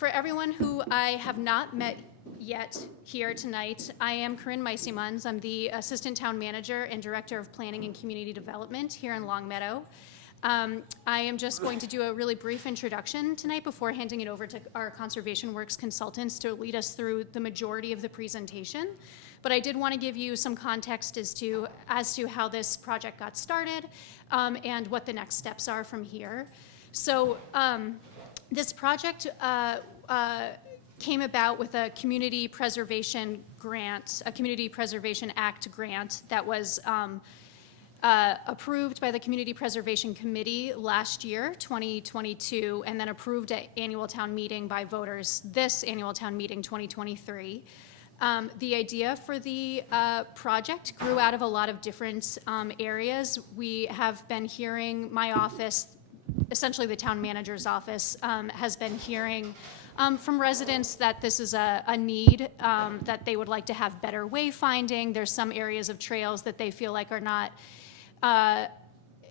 For everyone who I have not met yet here tonight, I am Corinne Meisemunds. I'm the Assistant Town Manager and Director of Planning and Community Development here in Longmeadow. I am just going to do a really brief introduction tonight before handing it over to our Conservation Works consultants to lead us through the majority of the presentation. But I did want to give you some context as to how this project got started and what the next steps are from here. So this project came about with a Community Preservation Grant, a Community Preservation Act grant that was approved by the Community Preservation Committee last year, 2022, and then approved at annual town meeting by voters this annual town meeting, 2023. The idea for the project grew out of a lot of different areas. We have been hearing, my office, essentially the town manager's office, has been hearing from residents that this is a need, that they would like to have better wayfinding. There's some areas of trails that they feel like are not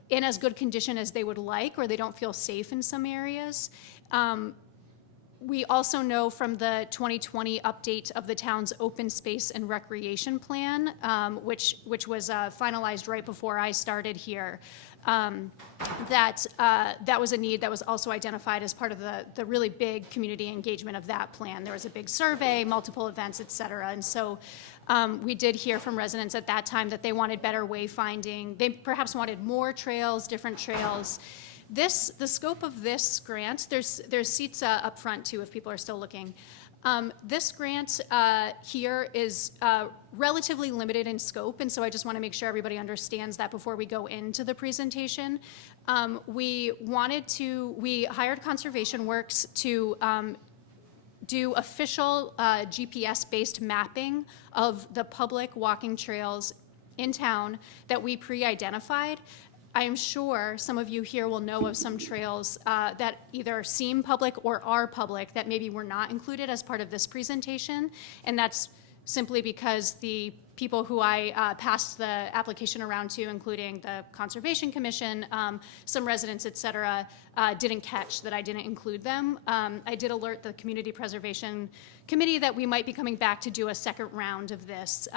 in as good condition as they would like, or they don't feel safe in some areas. We also know from the 2020 update of the town's open space and recreation plan, which was finalized right before I started here, that was a need that was also identified as part of the really big community engagement of that plan. There was a big survey, multiple events, et cetera. And so we did hear from residents at that time that they wanted better wayfinding. They perhaps wanted more trails, different trails. The scope of this grant, there's seats up front too if people are still looking. This grant here is relatively limited in scope, and so I just want to make sure everybody understands that before we go into the presentation. We hired Conservation Works to do official GPS-based mapping of the public walking trails in town that we pre-identified. I am sure some of you here will know of some trails that either seem public or are public that maybe were not included as part of this presentation, and that's simply because the people who I passed the application around to, including the Conservation Commission, some residents, et cetera, didn't catch that I didn't include them. I did alert the Community Preservation Committee that we might be coming back to do a second round of this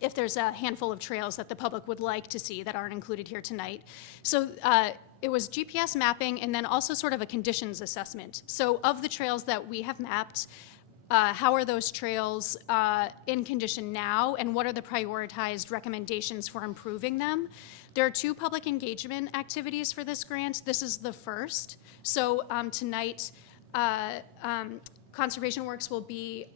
if there's a handful of trails that the public would like to see that aren't included here tonight. So it was GPS mapping and then also sort of a conditions assessment. So of the trails that we have mapped, how are those trails in condition now, and what are the prioritized recommendations for improving them? There are 2 public engagement activities for this grant. This is the first. So tonight, Conservation Works will be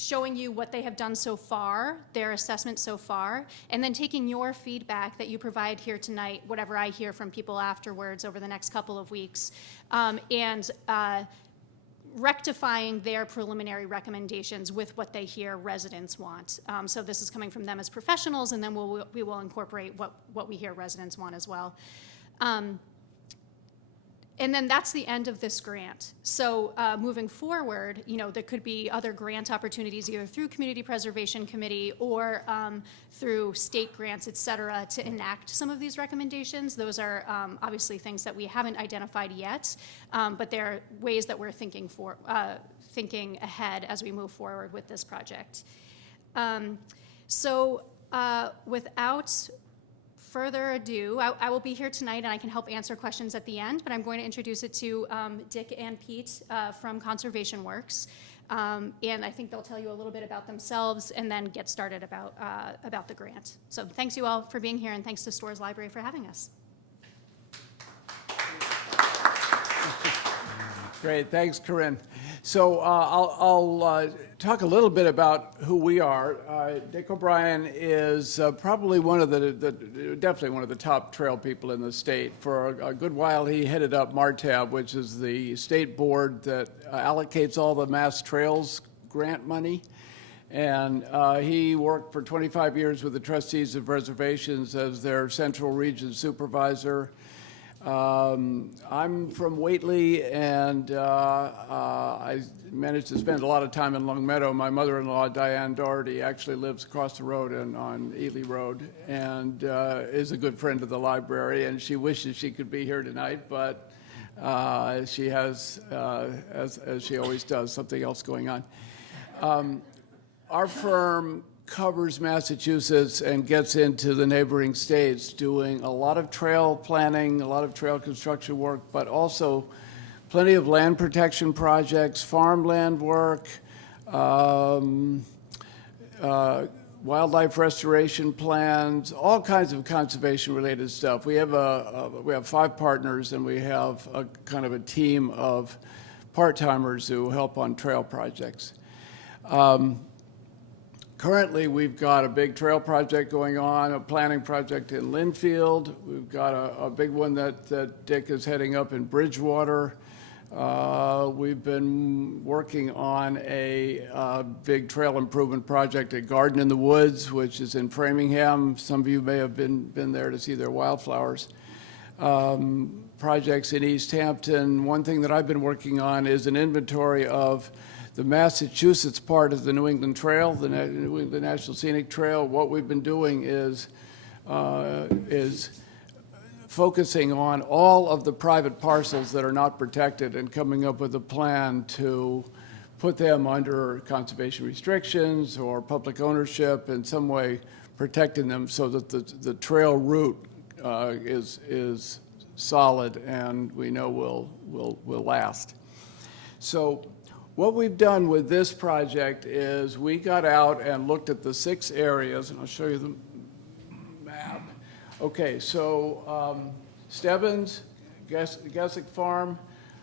showing you what they have done so far, their assessment so far, and then taking your feedback that you provide here tonight, whatever I hear from people afterwards over the next couple of weeks, and rectifying their preliminary recommendations with what they hear residents want. So this is coming from them as professionals, and then we will incorporate what we hear residents want as well. And then that's the end of this grant. So moving forward, there could be other grant opportunities either through Community Preservation Committee or through state grants, et cetera, to enact some of these recommendations. Those are obviously things that we haven't identified yet, but they're ways that we're thinking ahead as we move forward with this project. Without further ado, I will be here tonight and I can help answer questions at the end, but I'm going to introduce it to Dick and Pete from Conservation Works. And I think they'll tell you a little bit about themselves and then get started about the grant. So thanks you all for being here, and thanks to Storrs Library for having us. Great, thanks, Corinne. So I'll talk a little bit about who we are. Dick O'Brien is probably definitely one of the top trail people in the state. For a good while, he headed up MARTAB, which is the state board that allocates all the mass trails grant money. And he worked for 25 years with the trustees of reservations as their central region supervisor. I'm from Whately, and I managed to spend a lot of time in Longmeadow. My mother-in-law, Diane Doherty, actually lives across the road on Ely Road, and is a good friend of the library, and she wishes she could be here tonight, but She has, as she always does, something else going on. Our firm covers Massachusetts and gets into the neighboring states doing a lot of trail planning, a lot of trail construction work, but also plenty of land protection projects, farmland work, wildlife restoration plans, all kinds of conservation-related stuff. We have 5 partners, and we have a kind of a team of part-timers who help on trail projects. Currently, we've got a big trail project going on, a planning project in Linfield. We've got a big one that Dick is heading up in Bridgewater. We've been working on a big trail improvement project at Garden in the Woods, which is in Framingham. Some of you may have been there to see their wildflowers. Projects in East Hampton. One thing that I've been working on is an inventory of the Massachusetts part of the New England Trail, the New England National Scenic Trail. What we've been doing is focusing on all of the private parcels that are not protected and coming up with a plan to put them under conservation restrictions or public ownership, in some way protecting them so that the trail route is solid and we know will last. So what we've done with this project is we got out and looked at the 6 areas, and I'll show you the map. Okay, so Stebbins, Gessick Farm,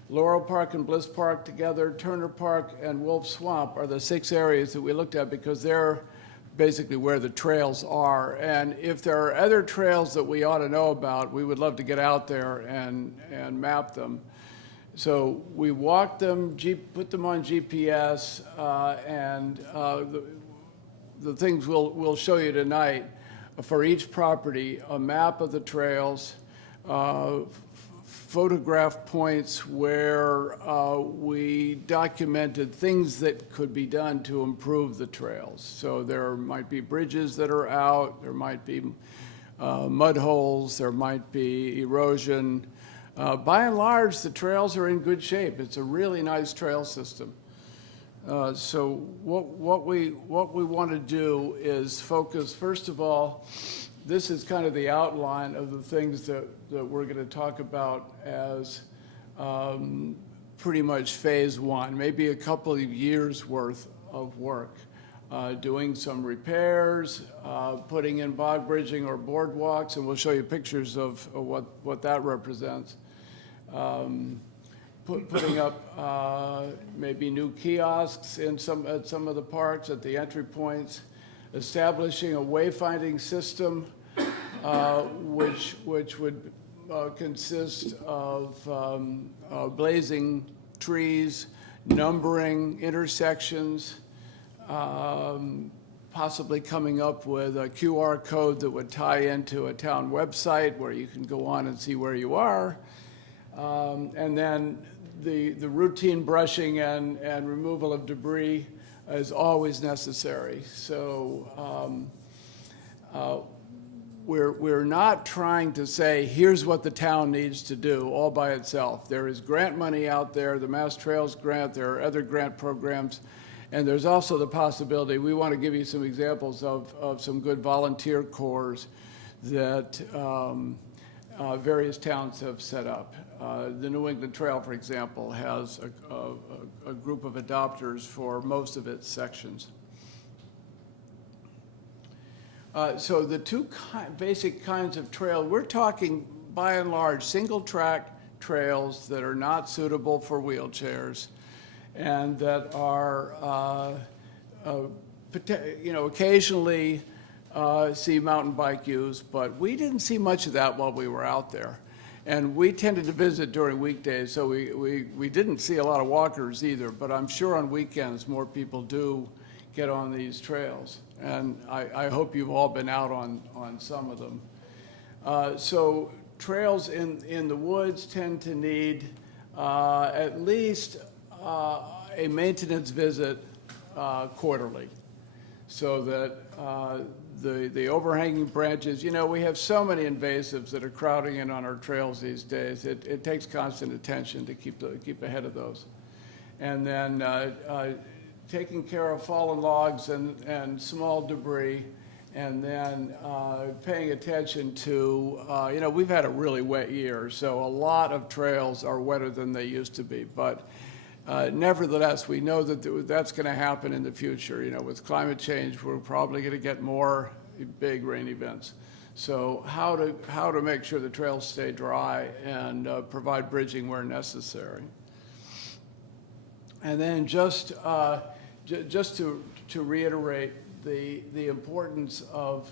Laurel Park and Bliss Park together, Turner Park and Wolf Swamp are the 6 areas that we looked at because they're basically where the trails are. And if there are other trails that we ought to know about, we would love to get out there and map them. So we walked them, put them on GPS, and the things we'll show you tonight for each property, a map of the trails, photograph points where we documented things that could be done to improve the trails. So there might be bridges that are out, there might be mud holes, there might be erosion. By and large, the trails are in good shape. It's a really nice trail system. So what we want to do is focus, first of all, this is kind of the outline of the things that we're going to talk about as pretty much phase 1, maybe a couple of years worth of work. Doing some repairs, putting in bog bridging or boardwalks, and we'll show you pictures of what that represents. Putting up maybe new kiosks at some of the parks at the entry points, establishing a wayfinding system which would consist of blazing trees, numbering intersections, possibly coming up with a QR code that would tie into a town website where you can go on and see where you are. And then the routine brushing and removal of debris is always necessary. So we're not trying to say, here's what the town needs to do all by itself. There is grant money out there, the Mass Trails Grant, there are other grant programs, and there's also the possibility, we want to give you some examples of some good volunteer corps that various towns have set up. The New England Trail, for example, has a group of adopters for most of its sections. So the 2 basic kinds of trail, we're talking by and large single track trails that are not suitable for wheelchairs and that are, occasionally see mountain bike use, but we didn't see much of that while we were out there. And we tended to visit during weekdays, so we didn't see a lot of walkers either, but I'm sure on weekends more people do get on these trails. And I hope you've all been out on some of them. So trails in the woods tend to need at least a maintenance visit quarterly, so that the overhanging branches. You know, we have so many invasives that are crowding in on our trails these days. It takes constant attention to keep ahead of those. And then taking care of fallen logs and small debris, and then paying attention to, you know, we've had a really wet year, so a lot of trails are wetter than they used to be. But nevertheless, we know that that's going to happen in the future. You know, with climate change, we're probably going to get more big rain events. So how to make sure the trails stay dry and provide bridging where necessary. And then just to reiterate the importance of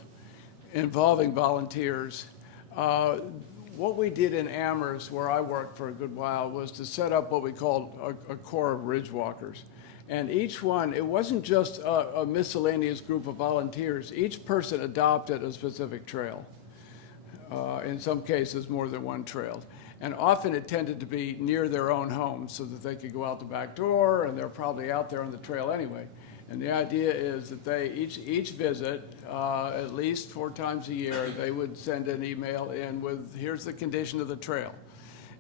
involving volunteers. What we did in Amherst, where I worked for a good while, was to set up what we called a corps of ridge walkers. And each one, it wasn't just a miscellaneous group of volunteers. Each person adopted a specific trail. In some cases, more than one trail. And often it tended to be near their own home so that they could go out the back door, and they're probably out there on the trail anyway. And the idea is that they, each visit, at least 4 times a year, they would send an email in with, here's the condition of the trail.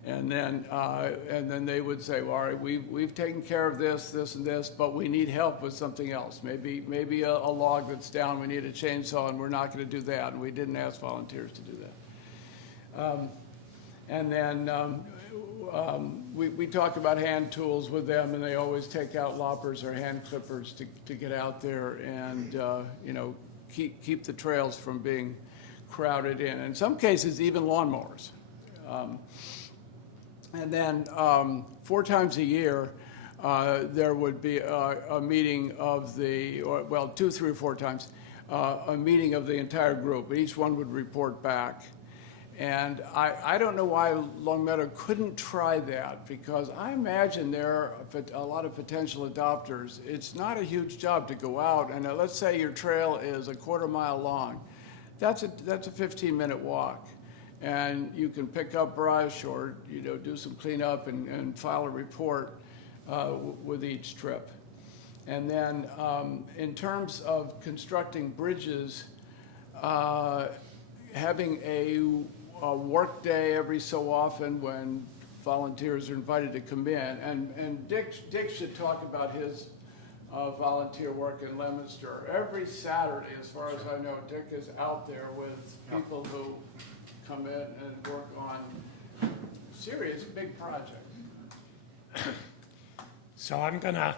And then they would say, well, all right, we've taken care of this, this, and this, but we need help with something else. Maybe a log that's down, we need a chainsaw, and we're not going to do that. And we didn't ask volunteers to do that. And then we talk about hand tools with them, and they always take out loppers or hand clippers to get out there and you know, keep the trails from being crowded in. In some cases, even lawnmowers. And then 4 times a year, there would be a meeting of well, 2, 3, or 4 times, a meeting of the entire group. Each one would report back. And I don't know why Longmeadow couldn't try that, because I imagine there are a lot of potential adopters. It's not a huge job to go out, and let's say your trail is a 1/4 mile long. That's a 15-minute walk. And you can pick up brush or, you know, do some cleanup and file a report with each trip. And then in terms of constructing bridges, having a work day every so often when volunteers are invited to come in. And Dick should talk about his volunteer work in Leominster. Every Saturday, as far as I know, Dick is out there with people who come in and work on serious big projects. So I'm gonna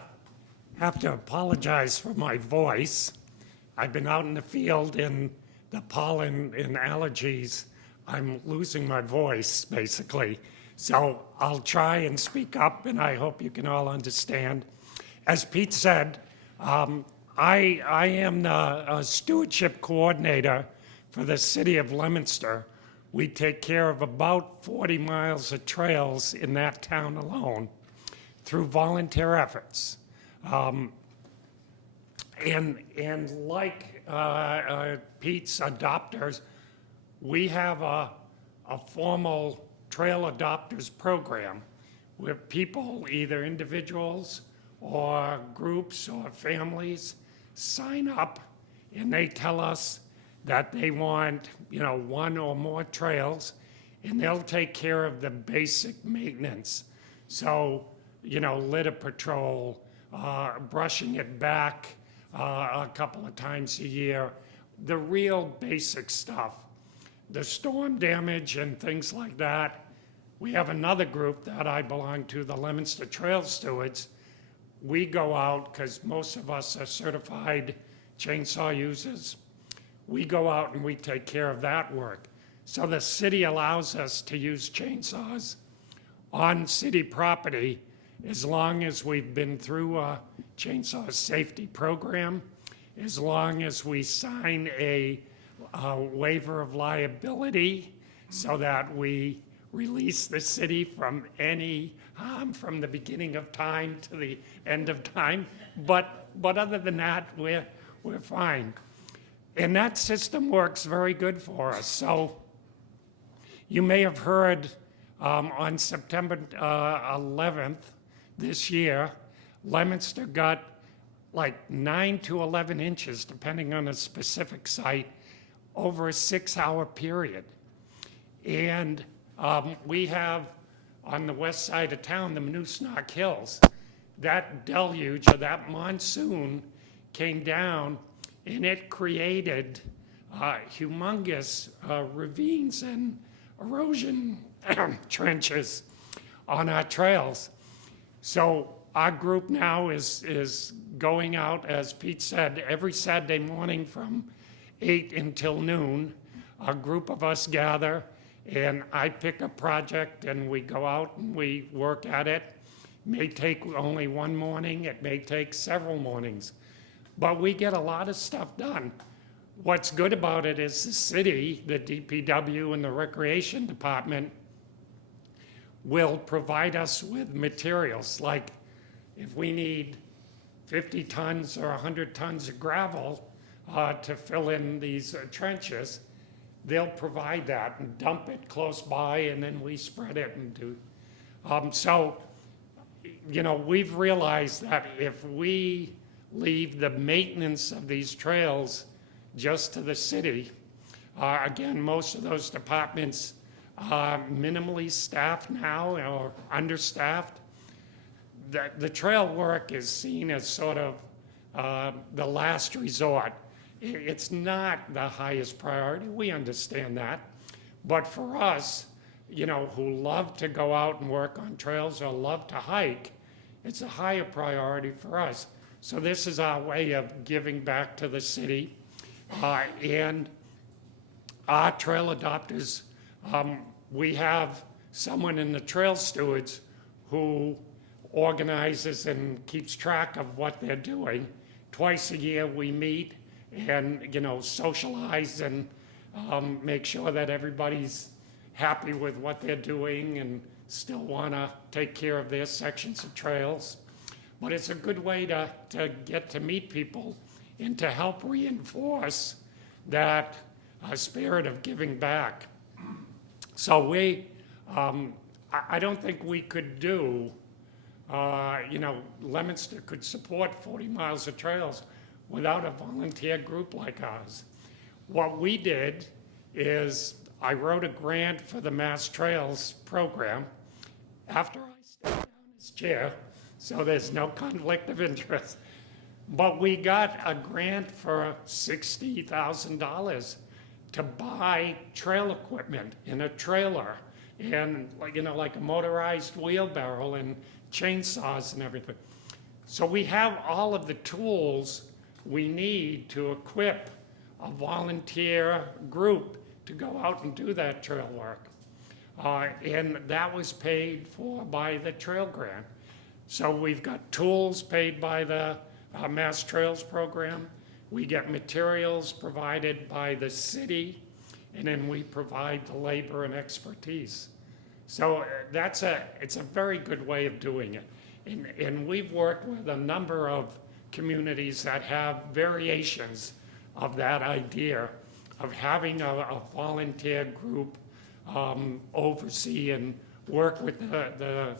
have to apologize for my voice. I've been out in the field in the pollen and allergies. I'm losing my voice, basically. So I'll try and speak up, and I hope you can all understand. As Pete said, I am the stewardship coordinator for the city of Leominster. We take care of about 40 miles of trails in that town alone through volunteer efforts. And like Pete's adopters, we have a formal trail adopters program where people, either individuals or groups or families, sign up and they tell us that they want, you know, 1 or more trails, and they'll take care of the basic maintenance. So, you know, litter patrol, brushing it back a couple of times a year, the real basic stuff. The storm damage and things like that, we have another group that I belong to, the Leominster Trail Stewards. We go out, because most of us are certified chainsaw users. We go out and we take care of that work. So the city allows us to use chainsaws on city property as long as we've been through a chainsaw safety program, as long as we sign a waiver of liability so that we release the city from any harm from the beginning of time to the end of time. But other than that, we're fine. And that system works very good for us. So you may have heard on September 11th this year, Leominster got like 9 to 11 inches, depending on a specific site, over a 6-hour period. And we have on the west side of town, the Monusnock Hills, that deluge or that monsoon came down and it created humongous ravines and erosion trenches on our trails. So our group now is going out, as Pete said, every Saturday morning from 8 until noon. A group of us gather, and I pick a project, and we go out and we work at it. It may take only one morning, it may take several mornings, but we get a lot of stuff done. What's good about it is the city, the DPW, and the Recreation Department will provide us with materials, like if we need 50 tons or 100 tons of gravel to fill in these trenches, they'll provide that and dump it close by, and then we spread it and do. So, you know, we've realized that if we leave the maintenance of these trails just to the city, again, most of those departments are minimally staffed now or understaffed. The trail work is seen as sort of the last resort. It's not the highest priority. We understand that. But for us, you know, who love to go out and work on trails or love to hike, it's a higher priority for us. So this is our way of giving back to the city. And our trail adopters, we have someone in the trail stewards who organizes and keeps track of what they're doing. Twice a year we meet and, you know, socialize and make sure that everybody's happy with what they're doing and still want to take care of their sections of trails. But it's a good way to get to meet people and to help reinforce that spirit of giving back. So we, I don't think we could do, you know, Leominster could support 40 miles of trails without a volunteer group like ours. What we did is I wrote a grant for the Mass Trails program after I stepped down as chair, so there's no conflict of interest. But we got a grant for $60,000 to buy trail equipment in a trailer and, you know, like a motorized wheelbarrow and chainsaws and everything. So we have all of the tools we need to equip a volunteer group to go out and do that trail work. And that was paid for by the trail grant. So we've got tools paid by the Mass Trails program. We get materials provided by the city, and then we provide the labor and expertise. So it's a very good way of doing it. And we've worked with a number of communities that have variations of that idea of having a volunteer group oversee and work with the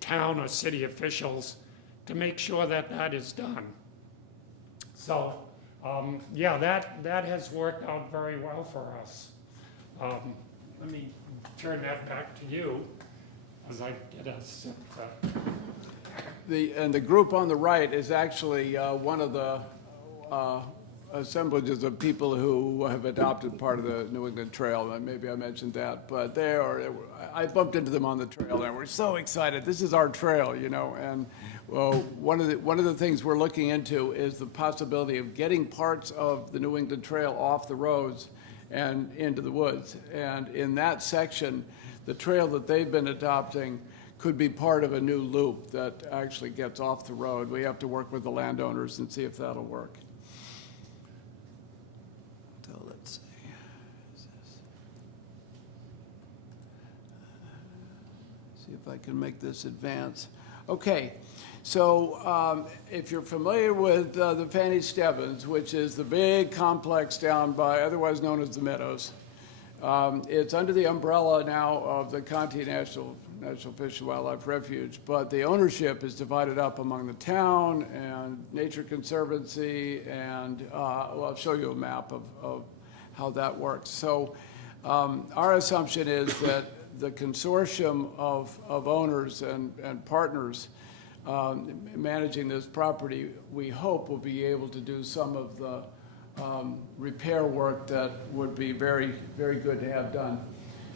town or city officials to make sure that that is done. So, yeah, that has worked out very well for us. Let me turn that back to you as I get a sip. And the group on the right is actually one of the assemblages of people who have adopted part of the New England Trail, and maybe I mentioned that, but I bumped into them on the trail, and we're so excited. This is our trail, you know, and well, one of the things we're looking into is the possibility of getting parts of the New England Trail off the roads and into the woods. And in that section, the trail that they've been adopting could be part of a new loop that actually gets off the road. We have to work with the landowners and see if that'll work. So let's see. See if I can make this advance. Okay, so if you're familiar with the Fanny Stebbins, which is the big complex down by, otherwise known as the Meadows, It's under the umbrella now of the Conti National Fish and Wildlife Refuge, but the ownership is divided up among the town and Nature Conservancy, and well, I'll show you a map of how that works. So our assumption is that the consortium of owners and partners managing this property, we hope will be able to do some of the repair work that would be very, very good to have done.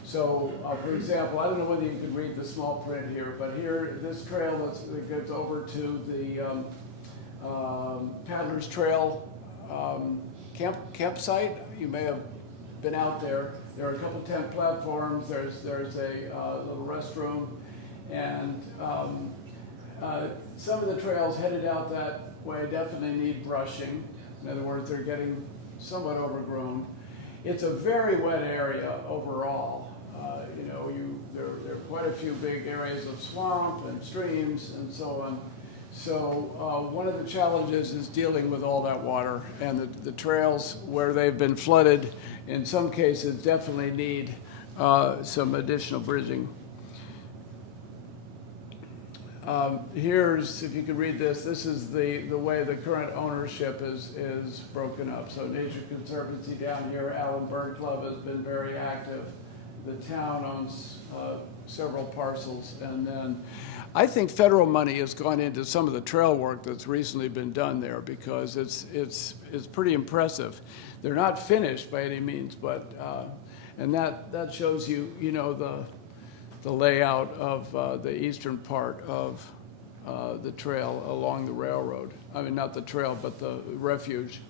So, for example, I don't know whether you can read the small print here, but here, this trail that goes over to the Paddler's Trail campsite. You may have been out there. There are a couple tent platforms. There's a little restroom, and some of the trails headed out that way definitely need brushing. In other words, they're getting somewhat overgrown. It's a very wet area overall. You know, there are quite a few big areas of swamp and streams and so on. So one of the challenges is dealing with all that water, and the trails where they've been flooded, in some cases, definitely need some additional bridging. Here's, if you could read this, this is the way the current ownership is broken up. So Nature Conservancy down here, Allen Bird Club has been very active. The town owns several parcels, and then I think federal money has gone into some of the trail work that's recently been done there, because it's pretty impressive. They're not finished by any means, but and that shows you, you know, the layout of the eastern part of the trail along the railroad. I mean, not the trail, but the refuge.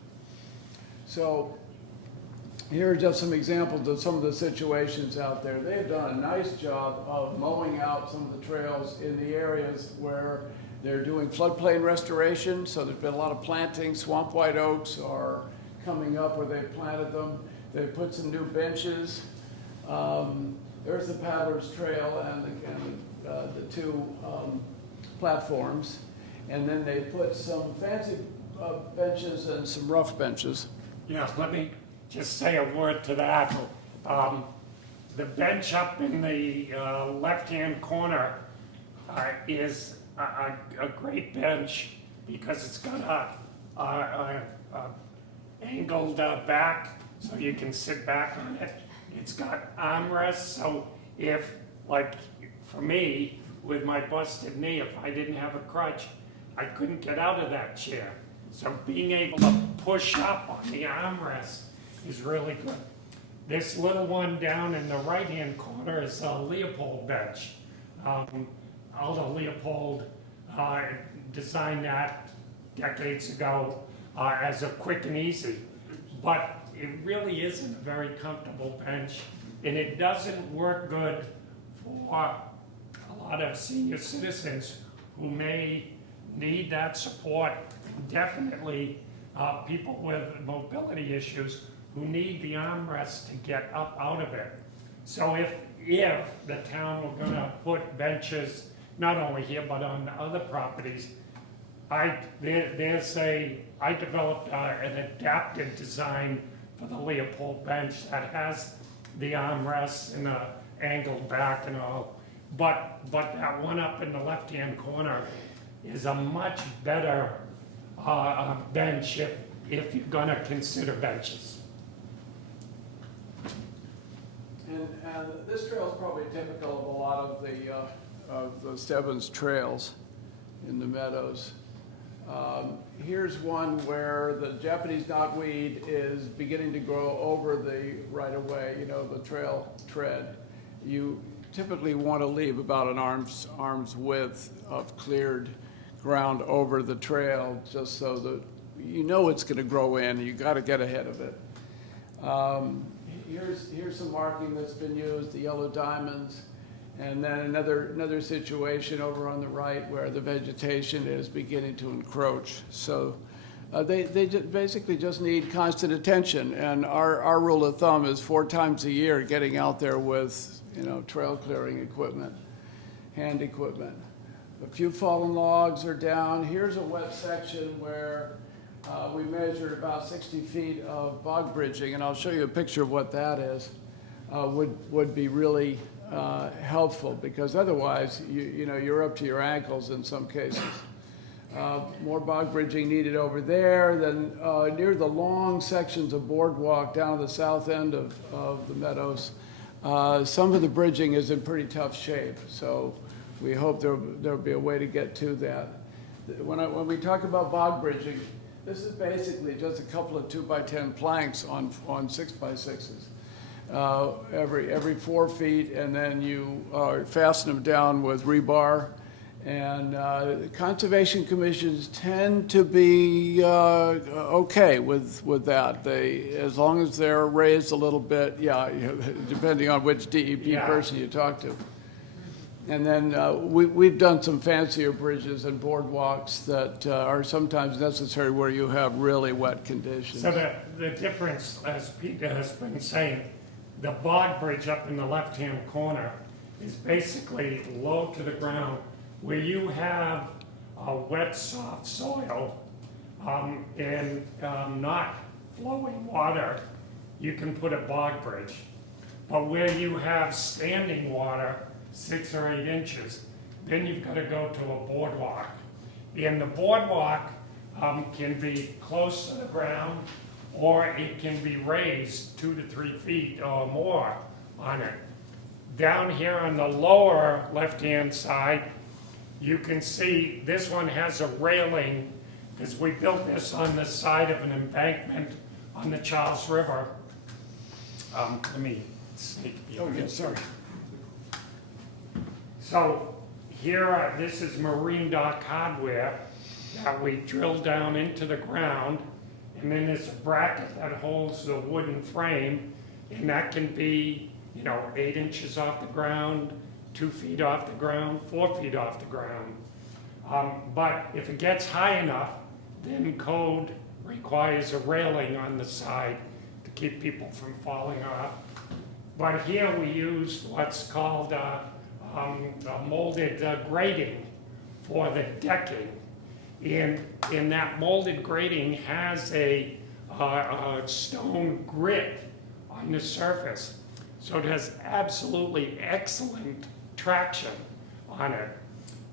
So here are just some examples of some of the situations out there. They've done a nice job of mowing out some of the trails in the areas where they're doing floodplain restoration. So there's been a lot of planting. Swamp white oaks are coming up where they've planted them. They've put some new benches. There's the Paddler's Trail and the two platforms. And then they put some fancy benches and some rough benches. Yeah, let me just say a word to that. The bench up in the left-hand corner is a great bench because it's got a angled back so you can sit back on it. It's got armrests, so if, like for me, with my busted knee, if I didn't have a crutch, I couldn't get out of that chair. So being able to push up on the armrest is really good. This little one down in the right-hand corner is a Leopold bench. Aldo Leopold designed that decades ago as a quick and easy, but it really isn't a very comfortable bench, and it doesn't work good for a lot of senior citizens who may need that support. Definitely people with mobility issues who need the armrest to get up out of it. So if the town were gonna put benches, not only here, but on other properties, I developed an adapted design for the Leopold bench that has the armrests and the angled back and all. But that one up in the left-hand corner is a much better bench if you're gonna consider benches. And this trail is probably typical of a lot of the Stebbins trails in the meadows. Here's one where the Japanese knotweed is beginning to grow over the right-of-way, you know, the trail tread. You typically want to leave about an arm's width of cleared ground over the trail, just so that you know it's going to grow in. You got to get ahead of it. Here's some marking that's been used, the yellow diamonds, and then another situation over on the right where the vegetation is beginning to encroach. So they basically just need constant attention, and our rule of thumb is 4 times a year getting out there with, you know, trail clearing equipment, hand equipment. A few fallen logs are down. Here's a wet section where we measured about 60 feet of bog bridging, and I'll show you a picture of what that is. would be really helpful, because otherwise, you know, you're up to your ankles in some cases. More bog bridging needed over there. Then near the long sections of boardwalk down the south end of the meadows, some of the bridging is in pretty tough shape. So we hope there'll be a way to get to that. When we talk about bog bridging, this is basically just a couple of 2x10 planks on 6x6s. Every 4 feet, and then you fasten them down with rebar. And conservation commissions tend to be okay with that. As long as they're raised a little bit, yeah, depending on which DEP person you talk to. And then we've done some fancier bridges and boardwalks that are sometimes necessary where you have really wet conditions. So the difference, as Peter has been saying, the bog bridge up in the left-hand corner is basically low to the ground. Where you have a wet, soft soil and not flowing water, you can put a bog bridge. But where you have standing water, 6 or 8 inches, then you've got to go to a boardwalk. And the boardwalk can be close to the ground, or it can be raised 2 to 3 feet or more on it. Down here on the lower left-hand side, you can see this one has a railing, because we built this on the side of an embankment on the Charles River. Let me sneak behind. Oh, yeah, sorry. So here, this is marine dock hardware that we drill down into the ground, and then there's a bracket that holds the wooden frame, and that can be, 8 inches off the ground, 2 feet off the ground, 4 feet off the ground. But if it gets high enough, then code requires a railing on the side to keep people from falling off. But here we used what's called a molded grating for the decking. And that molded grating has a stone grit on the surface. So it has absolutely excellent traction on it.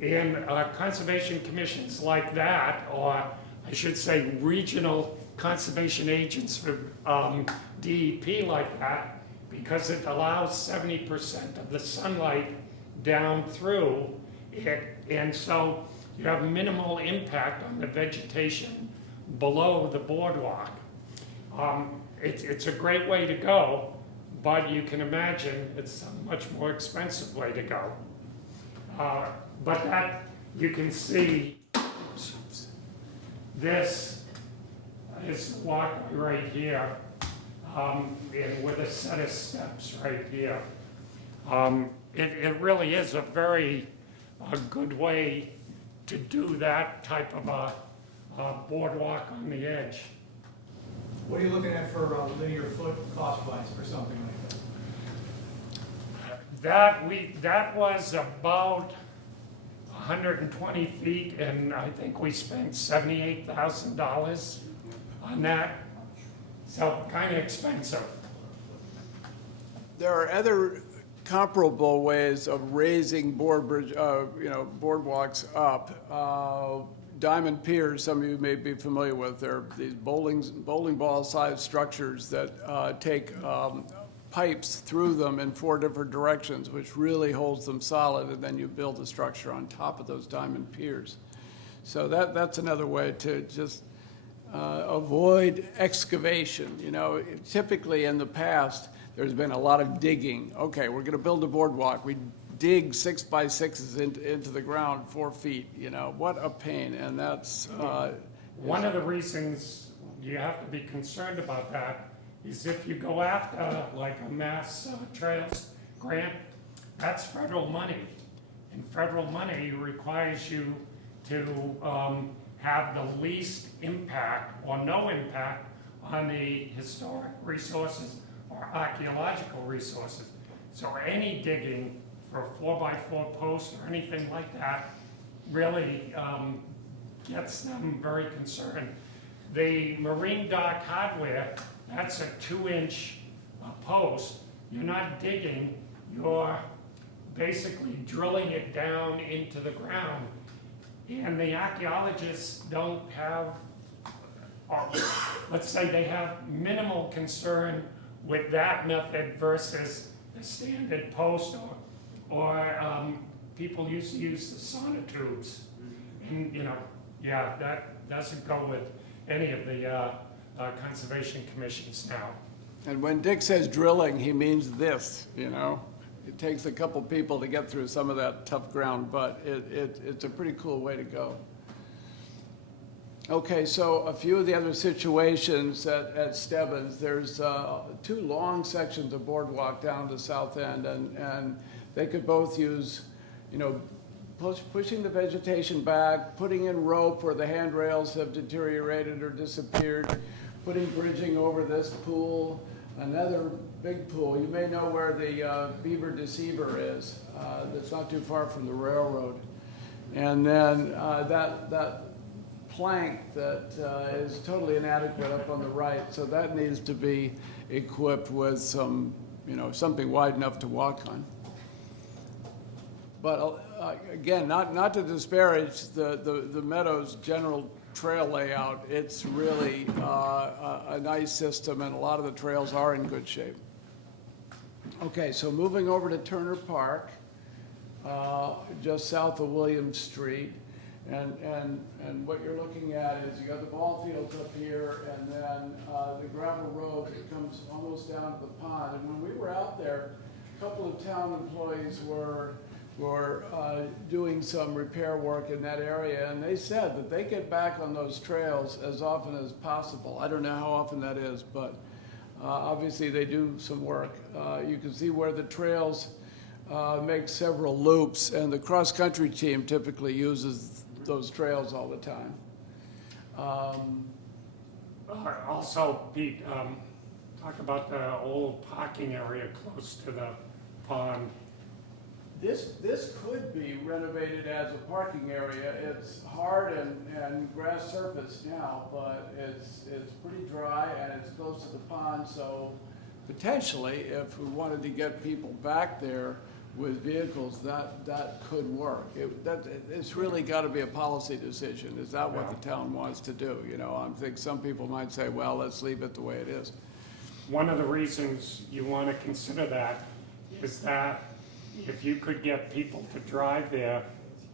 And conservation commissions like that, or I should say regional conservation agents for DEP like that, because it allows 70% of the sunlight down through it, and so you have minimal impact on the vegetation below the boardwalk. It's a great way to go, but you can imagine it's a much more expensive way to go. But that, you can see, this is the walkway right here, and with a set of steps right here. It really is a very good way to do that type of a boardwalk on the edge. What are you looking at for linear foot cost-wise for something like that? That was about 120 feet, and I think we spent $78,000 on that. So kind of expensive. There are other comparable ways of raising boardwalks up. Diamond piers, some of you may be familiar with, they're these bowling ball-sized structures that take pipes through them in 4 different directions, which really holds them solid, and then you build a structure on top of those diamond piers. So that's another way to just avoid excavation. Typically in the past, there's been a lot of digging. Okay, we're gonna build a boardwalk. We dig 6x6s into the ground 4 feet, what a pain. And that's one of the reasons you have to be concerned about that is if you go after like a mass trails grant, that's federal money. And federal money requires you to have the least impact or no impact on the historic resources or archaeological resources. So any digging for a 4x4 post or anything like that really gets them very concerned. The marine dock hardware, that's a 2-inch post you're not digging, you're basically drilling it down into the ground. And the archaeologists don't have, or let's say they have minimal concern with that method versus the standard post or people used to use the sonotubes. And, yeah, that doesn't go with any of the conservation commissions now. And when Dick says drilling, he means this, It takes a couple people to get through some of that tough ground, but it's a pretty cool way to go. Okay, so a few of the other situations at Stebbins, there's 2 long sections of boardwalk down the south end, and they could both use, pushing the vegetation back, putting in rope where the handrails have deteriorated or disappeared, putting bridging over this pool, another big pool. You may know where the Beaver Deceiver is. That's not too far from the railroad. And then that plank that is totally inadequate up on the right, so that needs to be equipped with some, something wide enough to walk on. But again, not to disparage the Meadows general trail layout, it's really a nice system, and a lot of the trails are in good shape. Okay, so moving over to Turner Park, just south of Williams Street, and what you're looking at is you got the ball fields up here, and then the gravel road that comes almost down to the pond. And when we were out there, a couple of town employees were doing some repair work in that area, and they said that they get back on those trails as often as possible. I don't know how often that is, but obviously they do some work. You can see where the trails make several loops, and the cross-country team typically uses those trails all the time. Also, Pete, talk about the old parking area close to the pond. This could be renovated as a parking area. It's hard and grass surface now, but it's pretty dry and it's close to the pond, so potentially, if we wanted to get people back there with vehicles, that could work. It's really got to be a policy decision. Is that what the town wants to do? I think some people might say, well, let's leave it the way it is. One of the reasons you want to consider that is that if you could get people to drive there,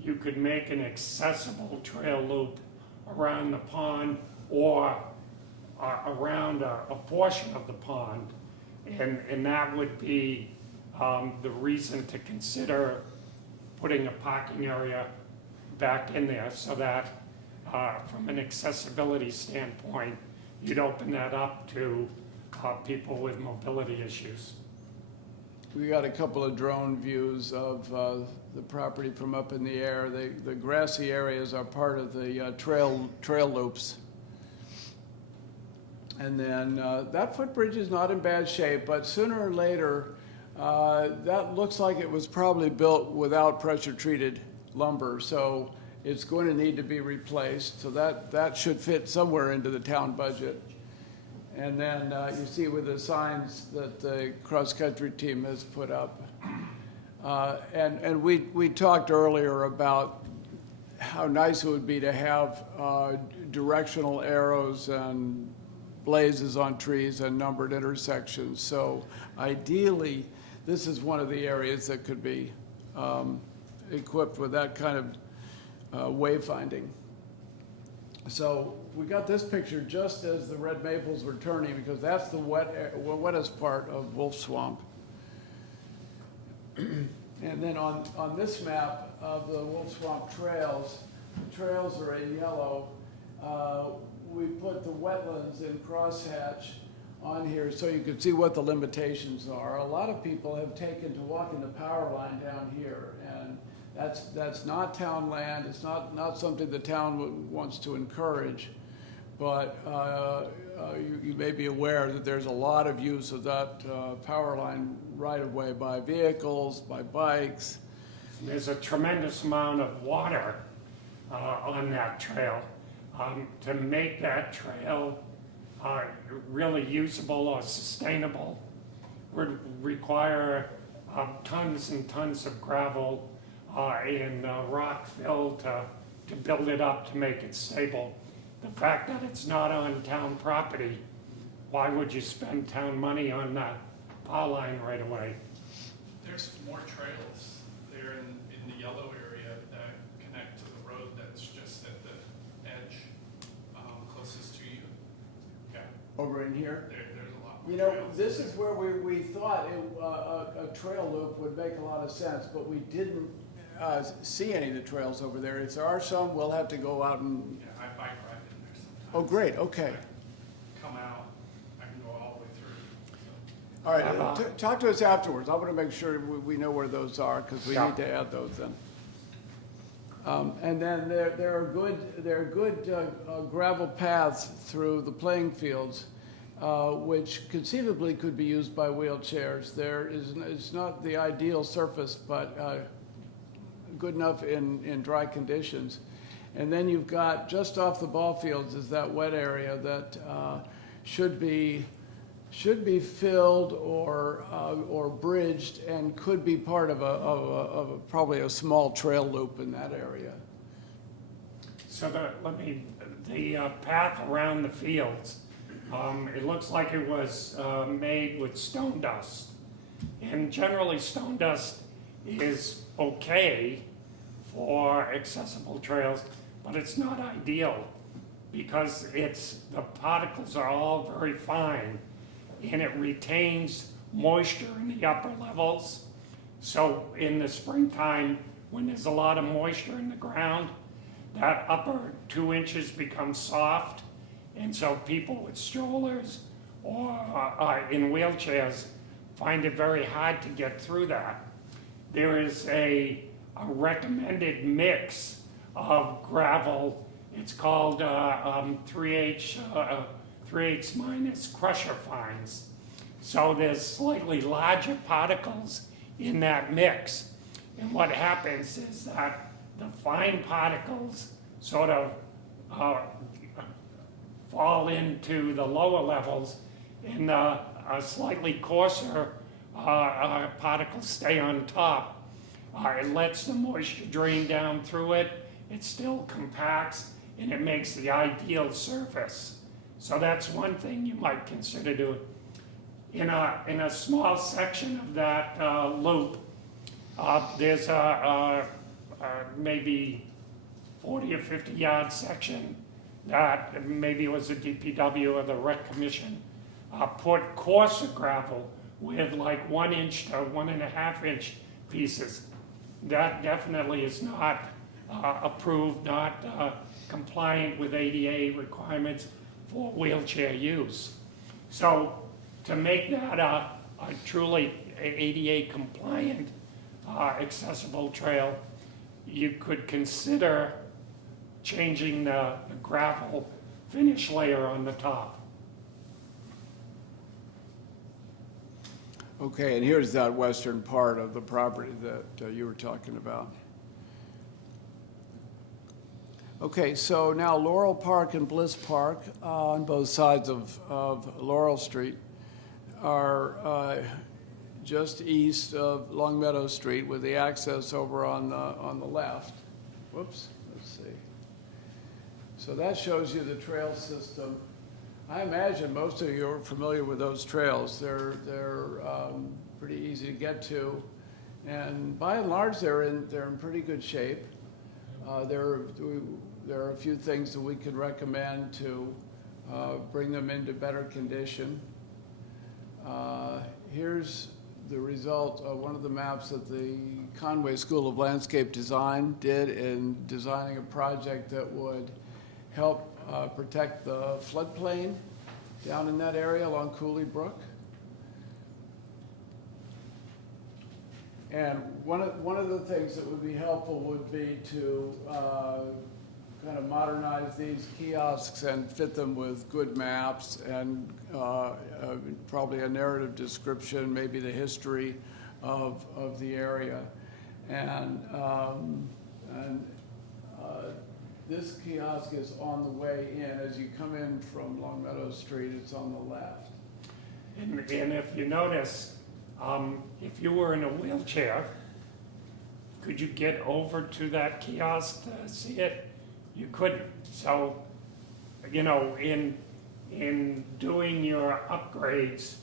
you could make an accessible trail loop around the pond or around a portion of the pond. And that would be the reason to consider putting a parking area back in there so that from an accessibility standpoint, you'd open that up to people with mobility issues. We got a couple of drone views of the property from up in the air. The grassy areas are part of the trail loops. And then that footbridge is not in bad shape, but sooner or later, that looks like it was probably built without pressure-treated lumber, so it's going to need to be replaced. So that should fit somewhere into the town budget. And then you see with the signs that the cross-country team has put up. And we talked earlier about how nice it would be to have directional arrows and blazes on trees and numbered intersections. So ideally, this is one of the areas that could be equipped with that kind of wayfinding. So we got this picture just as the red maples were turning, because that's the wettest part of Wolf Swamp. And then on this map of the Wolf Swamp trails, the trails are in yellow. We put the wetlands in crosshatch on here so you can see what the limitations are. A lot of people have taken to walking the power line down here, and that's not town land. It's not something the town wants to encourage, but you may be aware that there's a lot of use of that power line right of way by vehicles, by bikes. There's a tremendous amount of water on that trail. To make that trail really usable or sustainable, require tons and tons of gravel and rock fill to build it up to make it stable. The fact that it's not on town property, why would you spend town money on that power line right away? There's more trails there in the yellow area that connect to the road that's just at the edge, closest to you. Yeah, Over in here? there's a lot more You know, trails. this is where we thought a trail loop would make a lot of sense, but we didn't see any of the trails over there. If there are some, we'll have to go out and, Yeah, I bike ride in there sometimes. oh, great, okay. Come out, I can go all the way through. So, All right, talk to us afterwards. I want to make sure we know where those are, because we Yeah. need to add those in. And then there are good gravel paths through the playing fields, which conceivably could be used by wheelchairs. It's not the ideal surface, but good enough in dry conditions. And then you've got, just off the ball fields is that wet area that should be filled or bridged and could be part of probably a small trail loop in that area. So the path around the fields, it looks like it was made with stone dust. And generally, stone dust is okay for accessible trails, but it's not ideal because the particles are all very fine and it retains moisture in the upper levels. So in the springtime, when there's a lot of moisture in the ground, that upper 2 inches becomes soft. And so people with strollers or in wheelchairs find it very hard to get through that. There is a recommended mix of gravel. It's called 3/8 minus crusher fines. So there's slightly larger particles in that mix. And what happens is that the fine particles sort of fall into the lower levels, and slightly coarser particles stay on top. It lets the moisture drain down through it. It still compacts, and it makes the ideal surface. So that's one thing you might consider doing. In a small section of that loop, there's a maybe 40 or 50 yard section that maybe it was the DPW or the Rec Commission put coarser gravel with like 1 inch to 1.5 inch pieces. That definitely is not approved, not compliant with ADA requirements for wheelchair use. So to make that a truly ADA compliant accessible trail, you could consider changing the gravel finish layer on the top. Okay, and here's that western part of the property that you were talking about. Okay, so now Laurel Park and Bliss Park on both sides of Laurel Street are just east of Longmeadow Street with the access over on the left. Whoops, let's see. So that shows you the trail system. I imagine most of you are familiar with those trails. They're pretty easy to get to, and by and large, they're in pretty good shape. There are a few things that we could recommend to bring them into better condition. Here's the result of one of the maps that the Conway School of Landscape Design did in designing a project that would help protect the floodplain down in that area along Cooley Brook. And one of the things that would be helpful would be to kind of modernize these kiosks and fit them with good maps and probably a narrative description, maybe the history of the area. And this kiosk is on the way in. As you come in from Longmeadow Street, it's on the left. And if you notice, If you were in a wheelchair, could you get over to that kiosk to see it? You couldn't. So, you know, in doing your upgrades,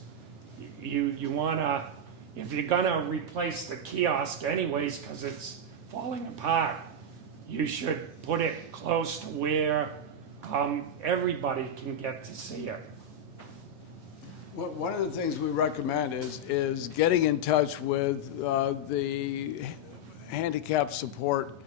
you wanna, if you're gonna replace the kiosk anyways, because it's falling apart, you should put it close to where everybody can get to see it. One of the things we recommend is getting in touch with the handicap support,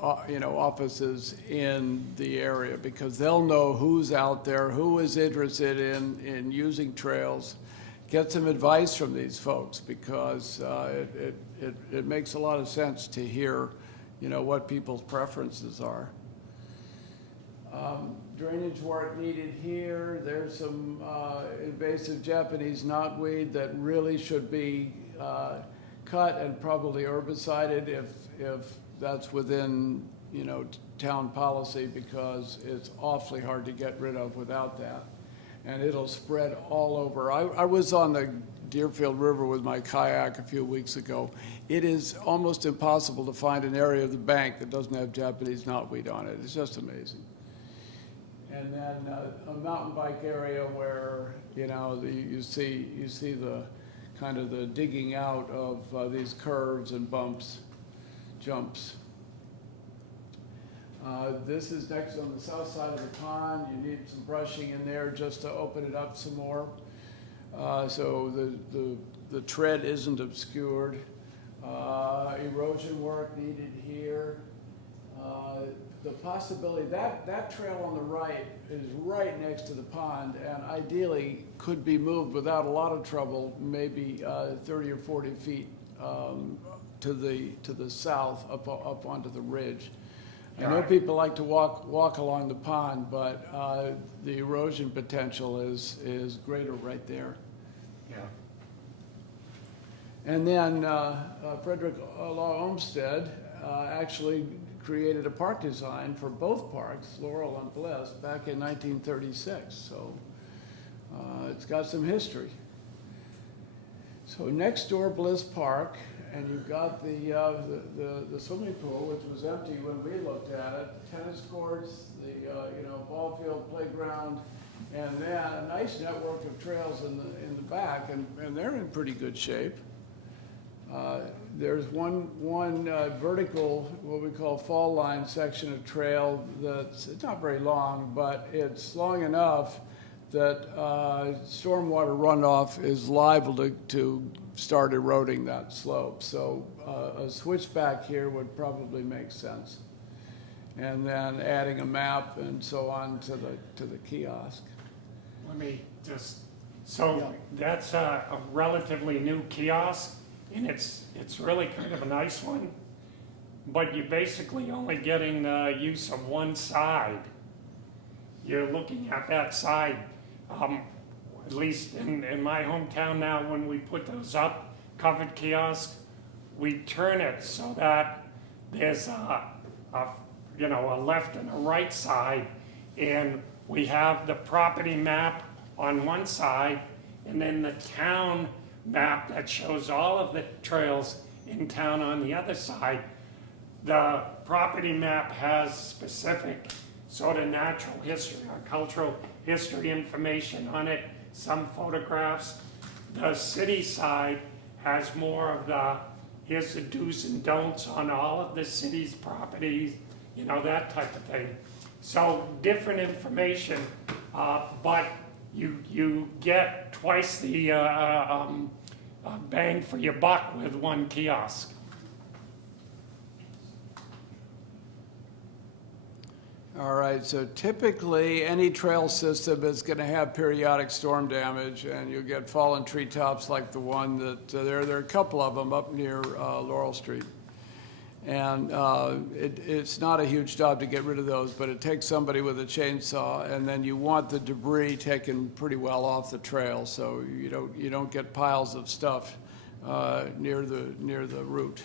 offices in the area, because they'll know who's out there, who is interested in using trails. Get some advice from these folks, because it makes a lot of sense to hear, what people's preferences are. Drainage work needed here. There's some invasive Japanese knotweed that really should be cut and probably herbicided if that's within, town policy, because it's awfully hard to get rid of without that. And it'll spread all over. I was on the Deerfield River with my kayak a few weeks ago. It is almost impossible to find an area of the bank that doesn't have Japanese knotweed on it. It's just amazing. And then a mountain bike area where, you see the kind of the digging out of these curves and bumps, jumps. This is next on the south side of the pond. You need some brushing in there just to open it up some more. So the tread isn't obscured. Erosion work needed here. The possibility, that trail on the right is right next to the pond, and ideally could be moved without a lot of trouble, maybe 30 or 40 feet to the south, up onto the ridge. I know people like to walk along the pond, but the erosion potential is greater right there. Yeah. And then Frederick Law Olmsted actually created a park design for both parks, Laurel and Bliss, back in 1936. So it's got some history. So next door, Bliss Park, and you've got the swimming pool, which was empty when we looked at it, tennis courts, the ball field, playground, and then a nice network of trails in the back, and they're in pretty good shape. There's one vertical, what we call fall line section of trail it's not very long, but it's long enough that stormwater runoff is liable to start eroding that slope. So a switchback here would probably make sense. And then adding a map and so on to the kiosk. Let me just, so that's a relatively new kiosk, and it's really kind of a nice one, but you're basically only getting the use of one side. You're looking at that side. At least in my hometown now, when we put those up, covered kiosks, we turn it so that there's a left and a right side, and we have the property map on one side, and then the town map that shows all of the trails in town on the other side. The property map has specific sort of natural history or cultural history information on it, some photographs. The city side has more of the, here's the do's and don'ts on all of the city's properties, that type of thing. So different information, but you get twice the bang for your buck with one kiosk. All right, so typically any trail system is going to have periodic storm damage, and you'll get fallen treetops like the one that there are a couple of them up near Laurel Street. And it's not a huge job to get rid of those, but it takes somebody with a chainsaw, and then you want the debris taken pretty well off the trail, so you don't get piles of stuff near the route.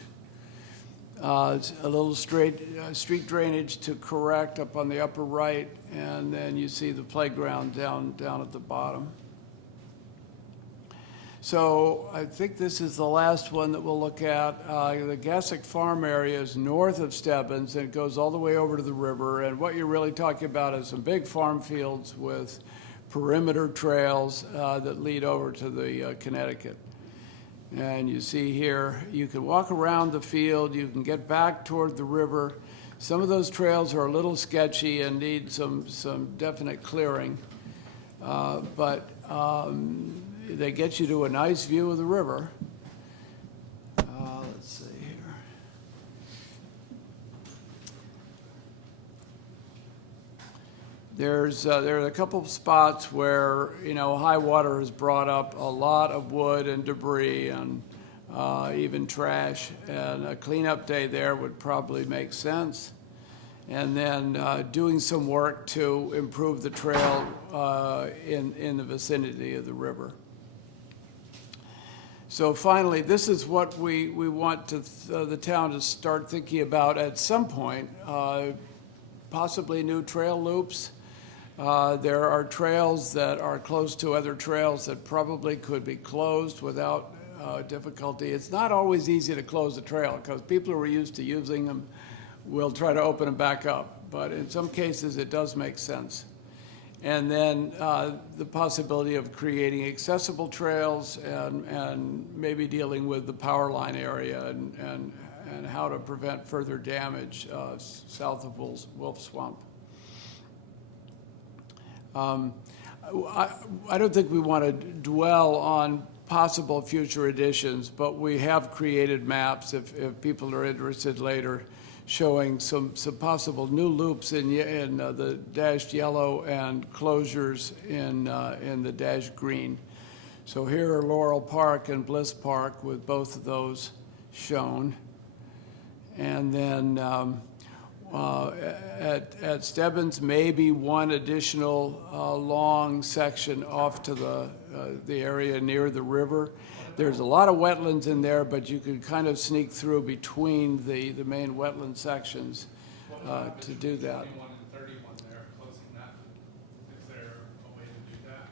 It's a little street drainage to correct up on the upper right, and then you see the playground down at the bottom. So I think this is the last one that we'll look at. The Gassick Farm area is north of Stebbins, and it goes all the way over to the river. And what you're really talking about is some big farm fields with perimeter trails that lead over to the Connecticut. And you see here, you can walk around the field, you can get back toward the river. Some of those trails are a little sketchy and need some definite clearing. But they get you to a nice view of the river. Let's see here. There are a couple of spots where, high water has brought up a lot of wood and debris and even trash, and a cleanup day there would probably make sense. And then doing some work to improve the trail in the vicinity of the river. So finally, this is what we want the town to start thinking about at some point, possibly new trail loops. There are trails that are close to other trails that probably could be closed without difficulty. It's not always easy to close a trail because people who are used to using them will try to open them back up. But in some cases, it does make sense. And then the possibility of creating accessible trails and maybe dealing with the power line area and how to prevent further damage south of Wolf Swamp. I don't think we want to dwell on possible future additions, but we have created maps, if people are interested later, showing some possible new loops in the dashed yellow and closures in the dashed green. So here are Laurel Park and Bliss Park with both of those shown. And then at Stebbins, maybe one additional long section off to the area near the river. There's a lot of wetlands in there, but you can kind of sneak through between the main wetland sections to do that. 21 and 31 there, closing that. Is there a way to do that?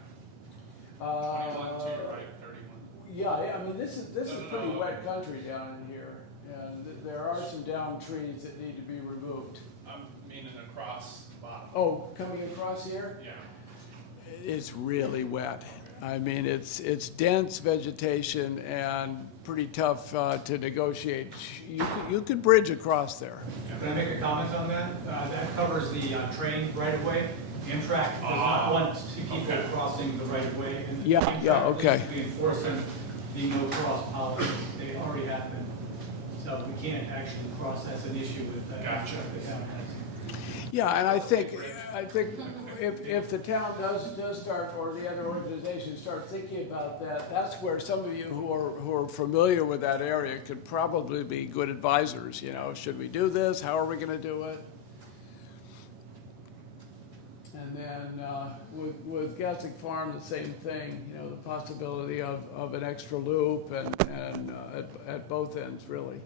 21 to your right, 31. Yeah, I mean, this is pretty No. wet country down in here, and there are some down trees that need to be removed. I'm meaning across the bottom. Oh, coming across here? Yeah. It's really wet. I mean, it's dense vegetation and pretty tough to negotiate. You could bridge across there. Can I make a comment on that? That covers the train right-of-way. Amtrak does not want people crossing the right-of-way. And Yeah, Amtrak yeah, okay. needs to be enforcing the no-cross policy. They already have been. So we can't actually cross. That's an issue with that. Gotcha. Yeah, and I think if the town does start, or the other organizations start thinking about that, that's where some of you who are familiar with that area could probably be good advisors. Should we do this? How are we going to do it? And then with Gassick Farm, the same thing. The possibility of an extra loop and at both ends, really.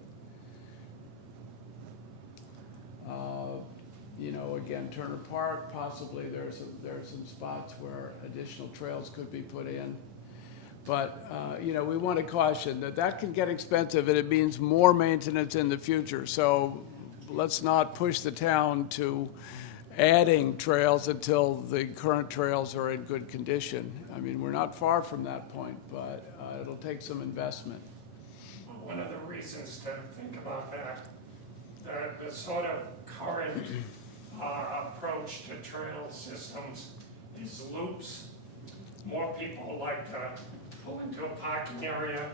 Again, Turner Park, possibly there are some spots where additional trails could be put in. But, we want to caution that can get expensive and it means more maintenance in the future. So let's not push the town to adding trails until the current trails are in good condition. I mean, we're not far from that point, but it'll take some investment. One of the reasons to think about that, the sort of current approach to trail systems is loops. More people like to pull into a parking area,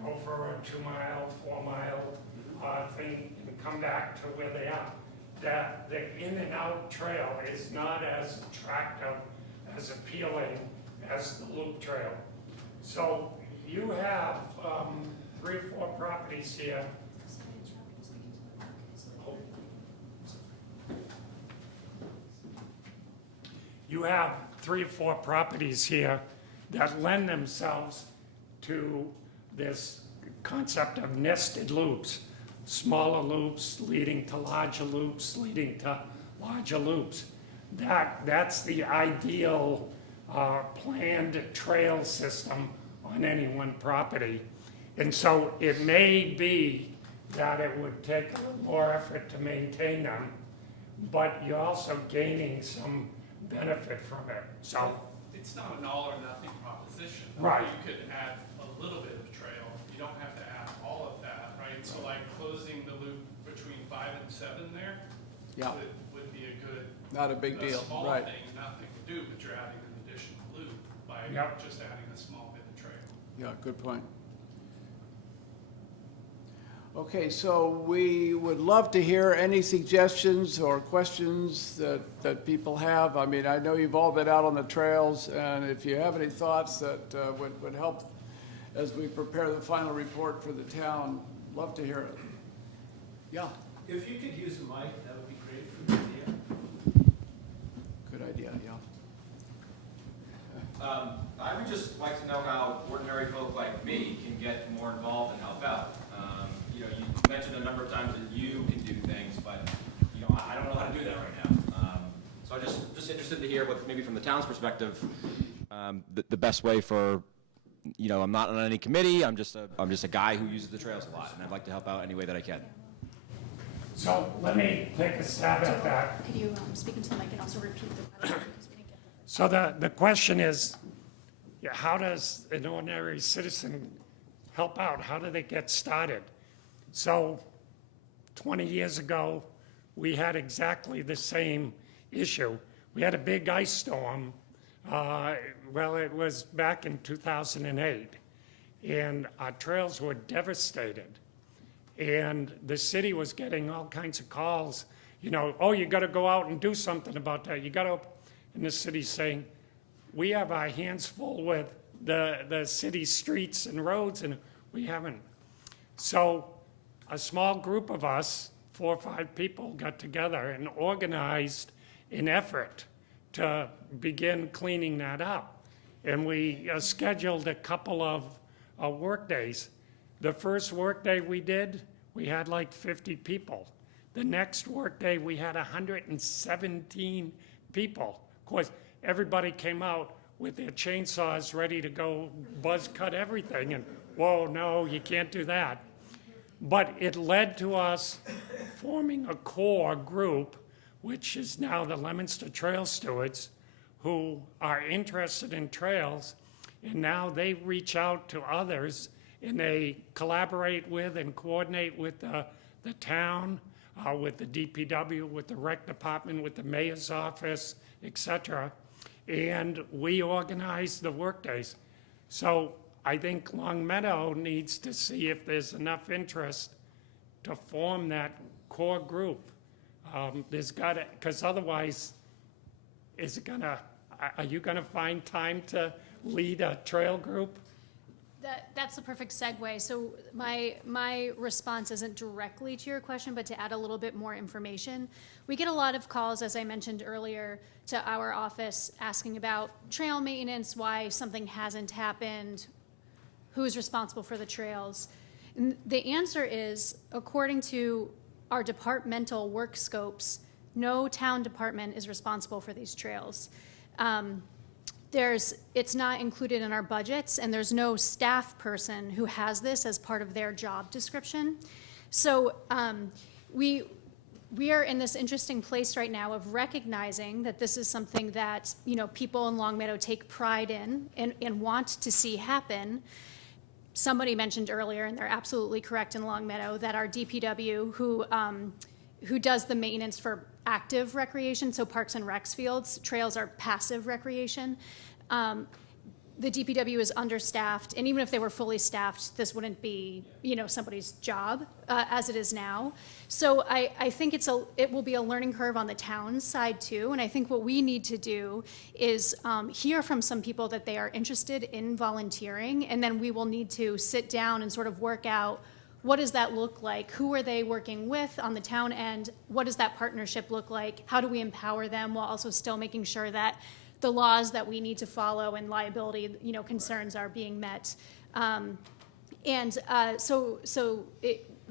go for a 2-mile, 4-mile thing, and come back to where they are. That the in and out trail is not as attractive, as appealing as the loop trail. So you have 3 or 4 properties here. You have 3 or 4 properties here that lend themselves to this concept of nested loops. Smaller loops leading to larger loops, leading to larger loops. That's the ideal planned trail system on any one property. And so it may be that it would take a little more effort to maintain them, but you're also gaining some benefit from it. So, It's not an all or nothing proposition. Right. You could add a little bit of trail, you don't have to add all of that, right? So like closing the loop between 5 and 7 there Yeah. would be a good. Not a big deal, small right. thing, nothing to do, but you're adding an additional loop by Yep. just adding a small bit of trail. Yeah, good point. Okay, so we would love to hear any suggestions or questions that people have. I mean, I know you've all been out on the trails, and if you have any thoughts that would help as we prepare the final report for the town, love to hear it. Yeah, If you could use a mic, that would be great for the video. good idea, yeah. I would just like to know how ordinary folk like me can get more involved and help out. You know, you mentioned a number of times that you can do things, but, you know, I don't know how to do that right now. So I'm just interested to hear what, maybe from the town's perspective, the best way for, you know, I'm not on any committee, I'm just a guy who uses the trails a lot, and I'd like to help out any way that I can. so let me take a stab at that. Could you speak into the mic and also repeat the question? Because we didn't get the first. So the question is, yeah, how does an ordinary citizen help out? How do they get started? So 20 years ago, we had exactly the same issue. We had a big ice storm. Well, it was back in 2008, and our trails were devastated. And the city was getting all kinds of calls, you know, oh, you got to go out and do something about that. You got to, and the city's saying, we have our hands full with the city streets and roads, and we haven't. So a small group of us, 4 or 5 people, got together and organized an effort to begin cleaning that up. And we scheduled a couple of work days. The first work day we did, we had like 50 people. The next work day, we had 117 people. Of course, everybody came out with their chainsaws ready to go buzz cut everything, and whoa, no, you can't do that. But it led to us forming a core group, which is now the Leominster Trail Stewards, who are interested in trails, and now they reach out to others, and they collaborate with and coordinate with the town, with the DPW, with the rec department, with the mayor's office, etc. And we organize the work days. So I think Longmeadow needs to see if there's enough interest to form that core group. There's got to, because otherwise, are you gonna find time to lead a trail group? That's the perfect segue. So my response isn't directly to your question, but to add a little bit more information. We get a lot of calls, as I mentioned earlier, to our office asking about trail maintenance, why something hasn't happened, who's responsible for the trails. And the answer is, according to our departmental work scopes, no town department is responsible for these trails. It's not included in our budgets, and there's no staff person who has this as part of their job description. So we are in this interesting place right now of recognizing that this is something that, you know, people in Longmeadow take pride in and want to see happen. Somebody mentioned earlier, and they're absolutely correct in Longmeadow, that our DPW, who does the maintenance for active recreation, so parks and recs fields, trails are passive recreation. The DPW is understaffed, and even if they were fully staffed, this wouldn't be, you know, somebody's job as it is now. So I think it will be a learning curve on the town side too, and I think what we need to do is hear from some people that they are interested in volunteering, and then we will need to sit down and sort of work out, what does that look like? Who are they working with on the town end? What does that partnership look like? How do we empower them while also still making sure that the laws that we need to follow and liability, you know, concerns are being met?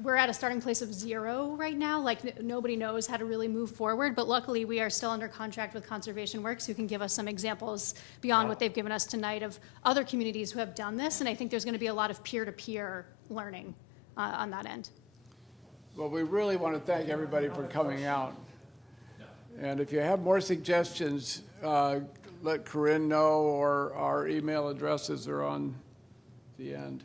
we're at a starting place of 0 right now. Like, nobody knows how to really move forward, but luckily, we are still under contract with Conservation Works, who can give us some examples beyond what they've given us tonight of other communities who have done this, and I think there's gonna be a lot of peer-to-peer learning on that end. Well, we really want to thank everybody for coming out. And if you have more suggestions, let Corinne know, or our email addresses are on the end.